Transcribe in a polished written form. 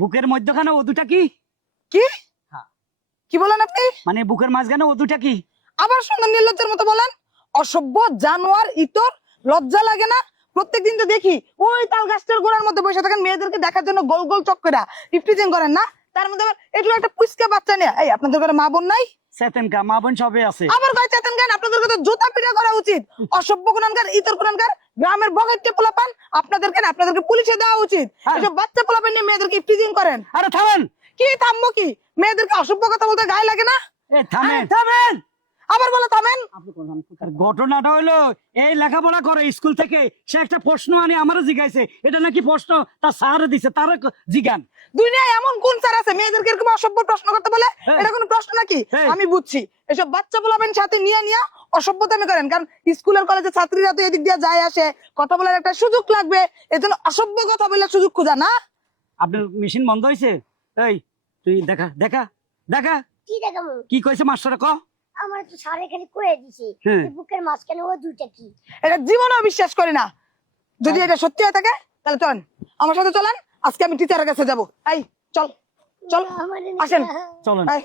বুকের মধ্যখানে ও দুটা কি? কি হ্যাঁ। কি বলেন আপনি? মানে বুকের মাঝখানে ও দুটা কি? আবার সুন্দর নির্লজ্জের মতো বলেন। অসভ্য জানোয়ার ইতর, লজ্জা লাগে না? প্রত্যেকদিন তো দেখি ওই তাল গাছটার গোড়ার মধ্যে বসে থাকেন মেয়েদেরকে দেখার জন্য গোল গোল চক্করা ইফটিজিং করেন না? তার মধ্যে আবার এগুলো একটা পুচকা বাচ্চা নিয়ে, এই আপনাদের ঘরে মা বোন নাই? চেতেনকা মা বোন সবে আছে। আবার কয় চেতন জ্ঞান, আপনাদের তো জুতা পিটা করা উচিত। অসভ্য কোনকার ইতর কোনকার গ্রামের বগেটে পোলাপান, আপনাদেরকে পুলিশে দেওয়া উচিত। এসব বাচ্চা পোলাপান নিয়ে মেয়েদেরকে ইফটিজিং করেন। আরে থামেন। কি থামবো কি? মেয়েদেরকে অসভ্য কথা বলতে গায়ে লাগে না? এ থামেন। থামেন, আবার বলে থামেন। ঘটনাটা হলো এই লেখাপড়া করে স্কুল থেকে সে একটা প্রশ্ন আনি আমারও জিজ্ঞাসে, এটা নাকি প্রশ্ন তার স্যার দিছে, তার জিজ্ঞান। দুনিয়ায় এমন কোন স্যার আছে মেয়েদেরকে এরকম অসভ্য প্রশ্ন করতে বলে? এটা কোনো প্রশ্ন নাকি? আমি বুঝছি এসব বাচ্চা পোলাবেন সাথে নিয়ে অসভ্যতামি করেন, কারণ স্কুলের কলেজের ছাত্রীরা তো এদিক দিয়ে যায় আসে, কথা বলার একটা সুযোগ লাগবে, এজন্য অসভ্য কথা বলে সুযোগ খোঁজা না? আপনার মেশিন বন্ধ হয়েছে? এই তুই দেখা দেখা দেখা কি দেখাবো? কি কইছে মাস্টার ক? আমার তো স্যার এখানে কয়ে দিছে যে বুকের মাঝখানে ও দুইটা কি। এটা জীবনেও বিশ্বাস করি না। যদি এটা সত্যি হয়ে থাকে তাহলে চলেন আমার সাথে, চলেন আজকে আমি টিচারের কাছে যাবো। এই চল চল আমার আসেন। চলেন। এই